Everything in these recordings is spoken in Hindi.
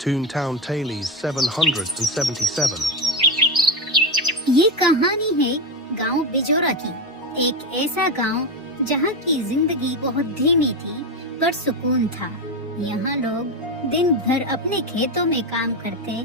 Toontown Tales 777. ये कहानी है गांव बिजोरा की। एक ऐसा गांव जहां की जिंदगी बहुत धीमी थी पर सुकून था। यहाँ लोग दिन भर अपने खेतों में काम करते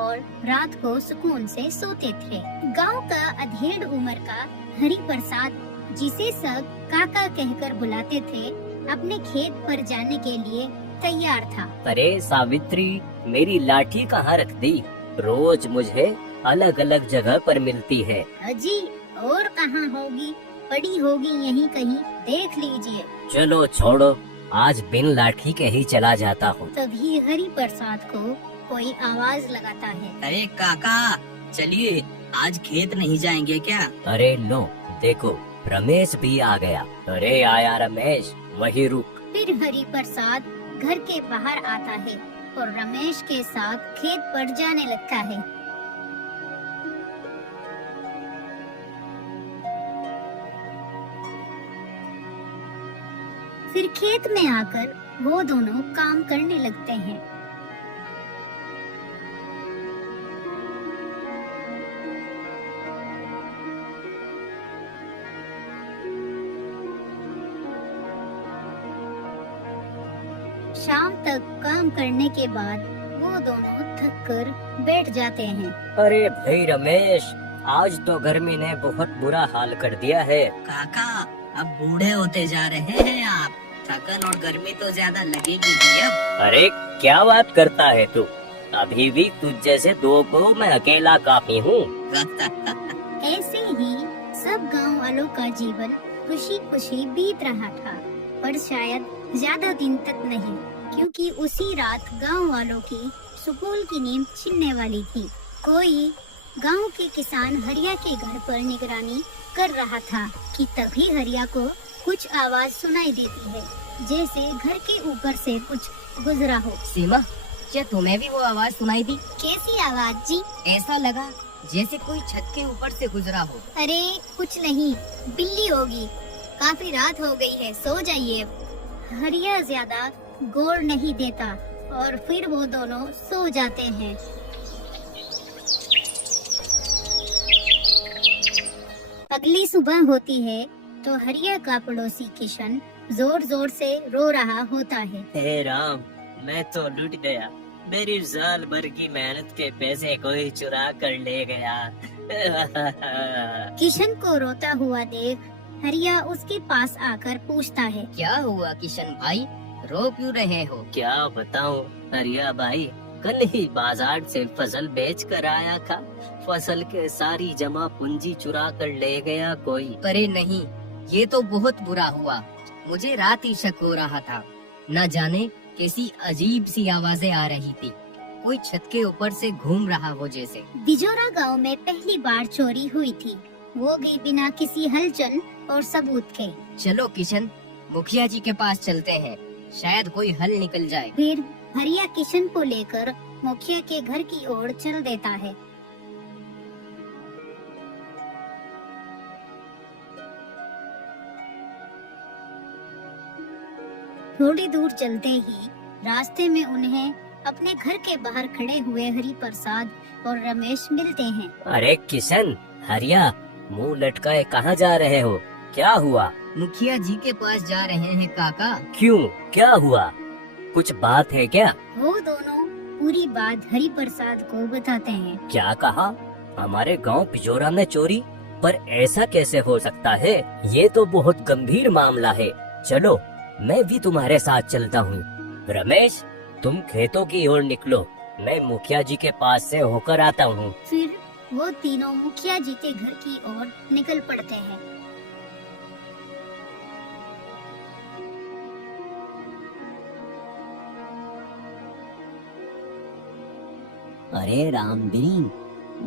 और रात को सुकून से सोते थे। गांव का अधेड़ उम्र का हरि प्रसाद, जिसे सब काका कहकर बुलाते थे, अपने खेत पर जाने के लिए तैयार था। अरे सावित्री, मेरी लाठी कहाँ रख दी? रोज मुझे अलग अलग जगह पर मिलती है। अजी, और कहाँ होगी? पड़ी होगी यहीं कहीं, देख लीजिए। चलो छोड़ो, आज बिन लाठी के ही चला जाता हूँ। तभी हरि प्रसाद को कोई आवाज लगाता है। अरे काका, चलिए आज खेत नहीं जाएंगे क्या? अरे लो देखो, रमेश भी आ गया। अरे आया रमेश, वही रुक। फिर हरि प्रसाद घर के बाहर आता है और रमेश के साथ खेत पर जाने लगता है। फिर खेत में आकर वो दोनों काम करने लगते हैं। शाम तक काम करने के बाद वो दोनों थक कर बैठ जाते हैं। अरे भाई रमेश, आज तो गर्मी ने बहुत बुरा हाल कर दिया है। काका, अब बूढ़े होते जा रहे हैं आप। थकन और गर्मी तो ज्यादा लगेगी ही अब। अरे क्या बात करता है तू? अभी भी तुझ जैसे दो को मैं अकेला काफी हूँ। ऐसे ही सब गांव वालों का जीवन खुशी खुशी बीत रहा था, पर शायद ज्यादा दिन तक नहीं, क्योंकि उसी रात गांव वालों की सुकून की नींद छिनने वाली थी। कोई गांव के किसान हरिया के घर पर निगरानी कर रहा था कि तभी हरिया को कुछ आवाज सुनाई देती है, जैसे घर के ऊपर से कुछ गुजरा हो। सीमा, क्या तुम्हें भी वो आवाज सुनाई दी? कैसी आवाज जी? ऐसा लगा जैसे कोई छत के ऊपर से गुजरा हो। अरे कुछ नहीं, बिल्ली होगी। काफी रात हो गई है, सो जाइए। हरिया ज्यादा गौर नहीं देता और फिर वो दोनों सो जाते हैं। अगली सुबह होती है तो हरिया का पड़ोसी किशन जोर जोर से रो रहा होता है। हे राम, मैं तो लुट गया। मेरी साल भर की मेहनत के पैसे कोई चुरा कर ले गया। किशन को रोता हुआ देख हरिया उसके पास आकर पूछता है। क्या हुआ किशन भाई, रो क्यों रहे हो? क्या बताऊं हरिया भाई, कल ही बाजार से फसल बेच कर आया था। फसल के सारी जमा पूंजी चुरा कर ले गया कोई। अरे नहीं, ये तो बहुत बुरा हुआ। मुझे रात ही शक हो रहा था। न जाने कैसी अजीब सी आवाजें आ रही थी, कोई छत के ऊपर से घूम रहा हो जैसे। बिजोरा गांव में पहली बार चोरी हुई थी, वो भी बिना किसी हलचल और सबूत के। चलो किशन, मुखिया जी के पास चलते हैं, शायद कोई हल निकल जाए। फिर हरिया किशन को लेकर मुखिया के घर की ओर चल देता है। थोड़ी दूर चलते ही रास्ते में उन्हें अपने घर के बाहर खड़े हुए हरि प्रसाद और रमेश मिलते हैं। अरे किशन, हरिया, मुंह लटकाए कहाँ जा रहे हो? क्या हुआ? मुखिया जी के पास जा रहे हैं काका। क्यों, क्या हुआ? कुछ बात है क्या? वो दोनों पूरी बात हरि प्रसाद को बताते हैं। क्या कहा? हमारे गांव पिजोरा में चोरी? पर ऐसा कैसे हो सकता है? ये तो बहुत गंभीर मामला है। चलो, मैं भी तुम्हारे साथ चलता हूँ। रमेश, तुम खेतों की ओर निकलो, मैं मुखिया जी के पास से होकर आता हूँ। फिर वो तीनों मुखिया जी के घर की ओर निकल पड़ते हैं। अरे रामदीन,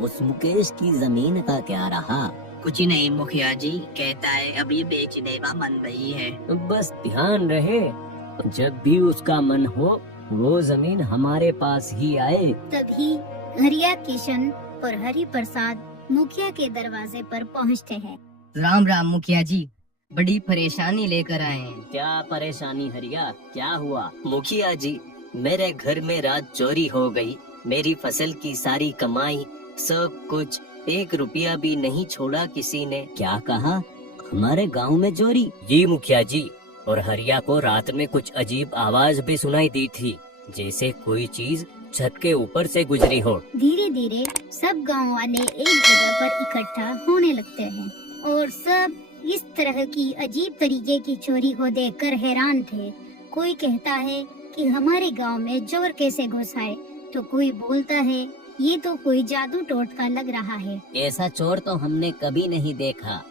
उस मुकेश की जमीन का क्या रहा? कुछ ही नहीं मुखिया जी, कहता है अभी बेचने का मन नहीं है। बस ध्यान रहे, जब भी उसका मन हो वो जमीन हमारे पास ही आए। तभी हरिया, किशन और हरि प्रसाद मुखिया के दरवाजे पर पहुंचते हैं। राम राम मुखिया जी, बड़ी परेशानी लेकर आए हैं। क्या परेशानी हरिया, क्या हुआ? मुखिया जी, मेरे घर में रात चोरी हो गई, मेरी फसल की सारी कमाई, सब कुछ, 1 रुपया भी नहीं छोड़ा किसी ने। क्या कहा? हमारे गांव में चोरी? जी मुखिया जी, और हरिया को रात में कुछ अजीब आवाज भी सुनाई दी थी, जैसे कोई चीज छत के ऊपर से गुजरी हो। धीरे धीरे सब गांव वाले एक जगह पर इकट्ठा होने लगते हैं और सब इस तरह की अजीब तरीके की चोरी को देखकर हैरान थे। कोई कहता है कि हमारे गांव में चोर कैसे घुस आए, तो कोई बोलता है ये तो कोई जादू टोटका लग रहा है। ऐसा चोर तो हमने कभी नहीं देखा।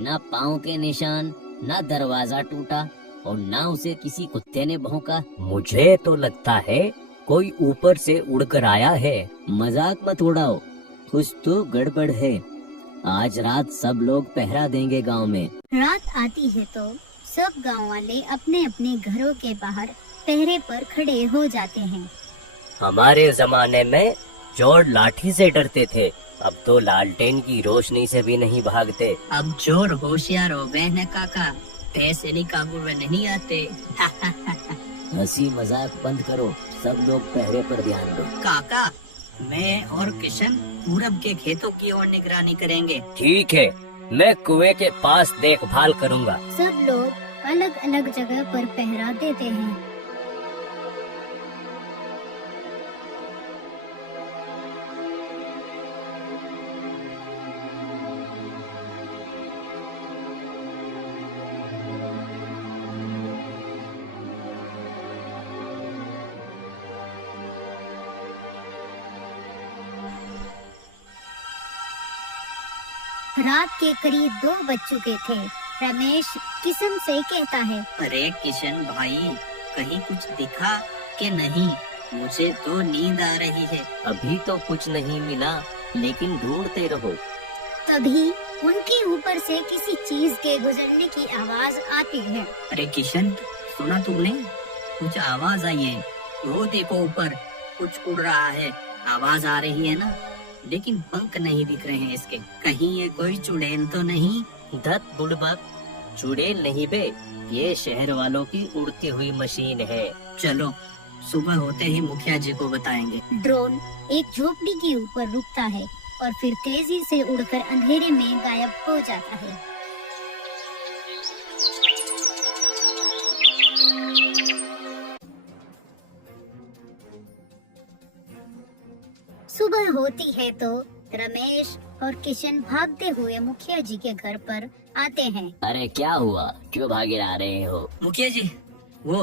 ना पाँव के निशान, ना दरवाजा टूटा और ना उसे किसी कुत्ते ने भौंका। मुझे तो लगता है कोई ऊपर से उड़कर आया है। मजाक मत उड़ाओ, कुछ तो गड़बड़ है। आज रात सब लोग पहरा देंगे गांव में। रात आती है तो सब गांव वाले अपने अपने घरों के बाहर पहरे पर खड़े हो जाते हैं। हमारे जमाने में चोर लाठी से डरते थे, अब तो लालटेन की रोशनी से भी नहीं भागते। अब चोर होशियार हो गए हैं काका, पैसे नहीं काबू में नहीं आते। हंसी मजाक बंद करो, सब लोग पहरे पर ध्यान दो। काका, मैं और किशन पूरब के खेतों की ओर निगरानी करेंगे। ठीक है, मैं कुएं के पास देखभाल करूंगा। सब लोग अलग अलग जगह पर पहरा देते हैं। रात के करीब 2 बज चुके थे। रमेश किशन से कहता है, अरे किशन भाई, कहीं कुछ दिखा कि नहीं? मुझे तो नींद आ रही है। अभी तो कुछ नहीं मिला, लेकिन ढूंढते रहो। तभी उनके ऊपर से किसी चीज के गुजरने की आवाज आती है। अरे किशन, सुना तुमने? कुछ आवाज आई है। वो देखो ऊपर कुछ उड़ रहा है। आवाज आ रही है ना, लेकिन पंख नहीं दिख रहे हैं इसके। कहीं ये कोई चुड़ैल तो नहीं? धत बुड़बक, चुड़ैल नहीं बे, ये शहर वालों की उड़ती हुई मशीन है। चलो सुबह होते ही मुखिया जी को बताएंगे। ड्रोन एक झोपड़ी के ऊपर रुकता है और फिर तेजी से उड़कर अंधेरे में गायब हो जाता है। सुबह होती है तो रमेश और किशन भागते हुए मुखिया जी के घर पर आते हैं। अरे क्या हुआ, क्यों भागे आ रहे हो? मुखिया जी, वो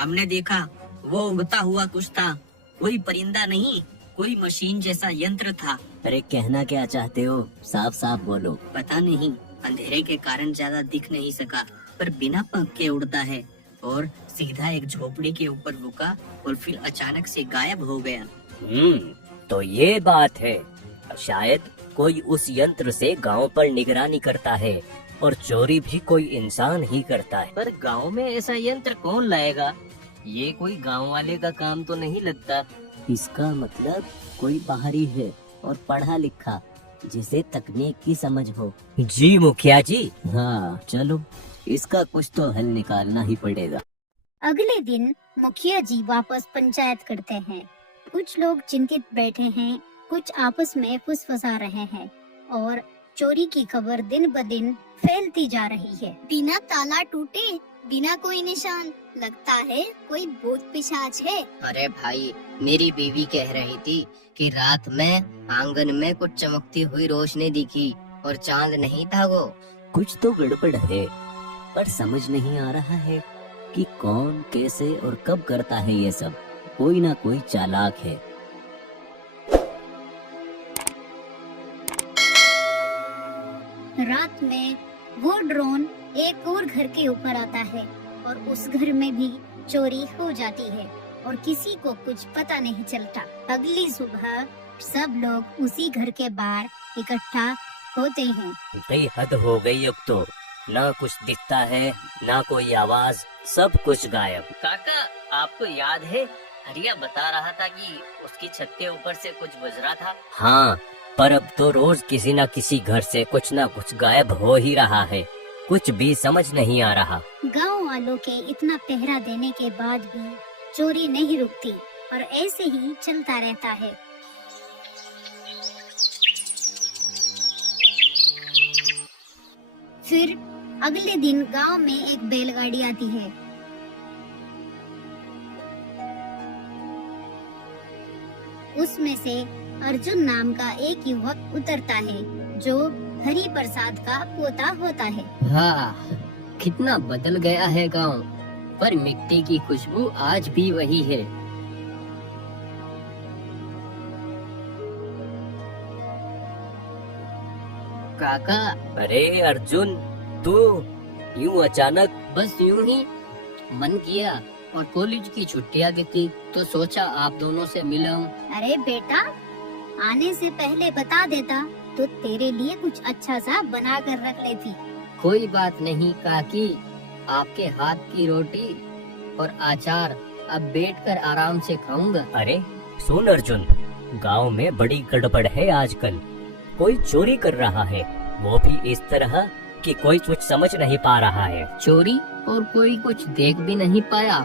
हमने देखा, वो उड़ता हुआ कुछ था। कोई परिंदा नहीं, कोई मशीन जैसा यंत्र था। अरे कहना क्या चाहते हो, साफ साफ बोलो। पता नहीं, अंधेरे के कारण ज्यादा दिख नहीं सका, पर बिना पंख के उड़ता है और सीधा एक झोपड़ी के ऊपर रुका और फिर अचानक से गायब हो गया। तो ये बात है, शायद कोई उस यंत्र से गांव पर निगरानी करता है और चोरी भी कोई इंसान ही करता है। पर गांव में ऐसा यंत्र कौन लाएगा? ये कोई गांव वाले का काम तो नहीं लगता। इसका मतलब कोई बाहरी है और पढ़ा लिखा, जिसे तकनीक की समझ हो। जी मुखिया जी। हाँ चलो, इसका कुछ तो हल निकालना ही पड़ेगा। अगले दिन मुखिया जी वापस पंचायत करते हैं। कुछ लोग चिंतित बैठे हैं, कुछ आपस में फुसफुसा रहे हैं और चोरी की खबर दिन ब दिन फैलती जा रही है। बिना ताला टूटे, बिना कोई निशान, लगता है कोई भूत पिशाच है। अरे भाई, मेरी बीवी कह रही थी कि रात में आंगन में कुछ चमकती हुई रोशनी दिखी और चांद नहीं था वो। कुछ तो गड़बड़ है, पर समझ नहीं आ रहा है कि कौन, कैसे और कब करता है ये सब। कोई ना कोई चालाक है। रात में वो ड्रोन एक और घर के ऊपर आता है और उस घर में भी चोरी हो जाती है और किसी को कुछ पता नहीं चलता। अगली सुबह सब लोग उसी घर के बाहर इकट्ठा होते हैं। भाई हद हो गई, अब तो ना कुछ दिखता है, ना कोई आवाज, सब कुछ गायब। काका, आपको याद है हरिया बता रहा था कि उसकी छत के ऊपर से कुछ गुजरा था? हाँ, पर अब तो रोज किसी न किसी घर से कुछ न कुछ गायब हो ही रहा है। कुछ भी समझ नहीं आ रहा। गांव वालों के इतना पहरा देने के बाद भी चोरी नहीं रुकती और ऐसे ही चलता रहता है। फिर अगले दिन गांव में एक बैलगाड़ी आती है। उसमें से अर्जुन नाम का एक युवक उतरता है जो हरि प्रसाद का पोता होता है। हाँ, कितना बदल गया है गांव, पर मिट्टी की खुशबू आज भी वही है। काका, अरे अर्जुन, तू यूं अचानक? बस यूं ही मन किया और कॉलेज की छुट्टियां भी थी तो सोचा आप दोनों से मिलूं। अरे बेटा, आने से पहले बता देता तो तेरे लिए कुछ अच्छा सा बना कर रख लेती। कोई बात नहीं काकी, आपके हाथ की रोटी और अचार अब बैठकर आराम से खाऊंगा। अरे सुन अर्जुन, गांव में बड़ी गड़बड़ है आजकल। कोई चोरी कर रहा है, वो भी इस तरह कि कोई कुछ समझ नहीं पा रहा है। चोरी? और कोई कुछ देख भी नहीं पाया?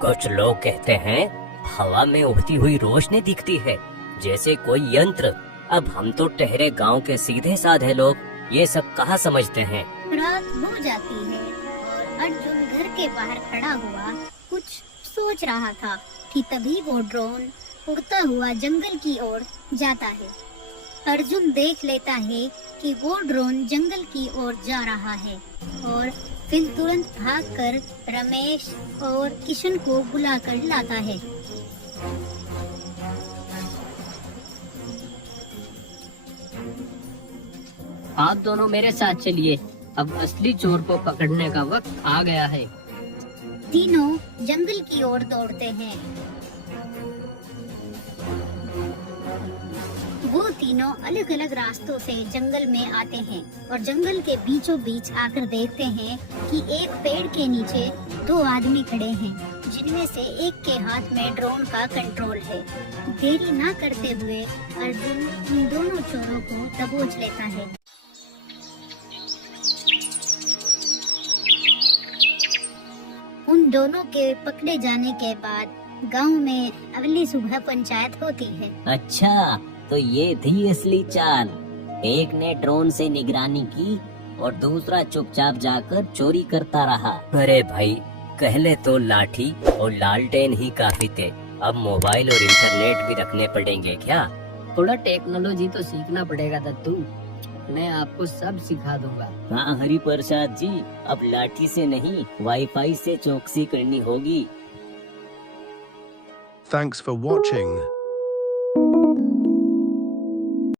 कुछ लोग कहते हैं हवा में उड़ती हुई रोशनी दिखती है, जैसे कोई यंत्र। अब हम तो ठहरे गांव के सीधे साधे लोग ये सब कहाँ समझते हैं। रात हो जाती है और अर्जुन घर के बाहर खड़ा हुआ कुछ सोच रहा था कि तभी वो ड्रोन उड़ता हुआ जंगल की ओर जाता है। अर्जुन देख लेता है कि वो ड्रोन जंगल की ओर जा रहा है और फिर तुरंत भागकर रमेश और किशन को बुलाकर लाता है। आप दोनों मेरे साथ चलिए, अब असली चोर को पकड़ने का वक्त आ गया है। तीनों जंगल की ओर दौड़ते हैं। वो तीनों अलग अलग रास्तों से जंगल में आते हैं और जंगल के बीचों बीच आकर देखते हैं कि एक पेड़ के नीचे दो आदमी खड़े हैं, जिनमें से एक के हाथ में ड्रोन का कंट्रोल है। देरी ना करते हुए अर्जुन उन दोनों चोरों को दबोच लेता है। उन दोनों के पकड़े जाने के बाद गांव में अगली सुबह पंचायत होती है। अच्छा, तो ये थी असली चाल। एक ने ड्रोन से निगरानी की और दूसरा चुपचाप जाकर चोरी करता रहा। अरे भाई, पहले तो लाठी और लालटेन ही काफी थे, अब मोबाइल और इंटरनेट भी रखने पड़ेंगे क्या? थोड़ा टेक्नोलॉजी तो सीखना पड़ेगा दत्तू, मैं आपको सब सिखा दूंगा। हाँ हरि प्रसाद जी, अब लाठी से नहीं वाईफाई से चौकसी करनी होगी। Thanks for watching.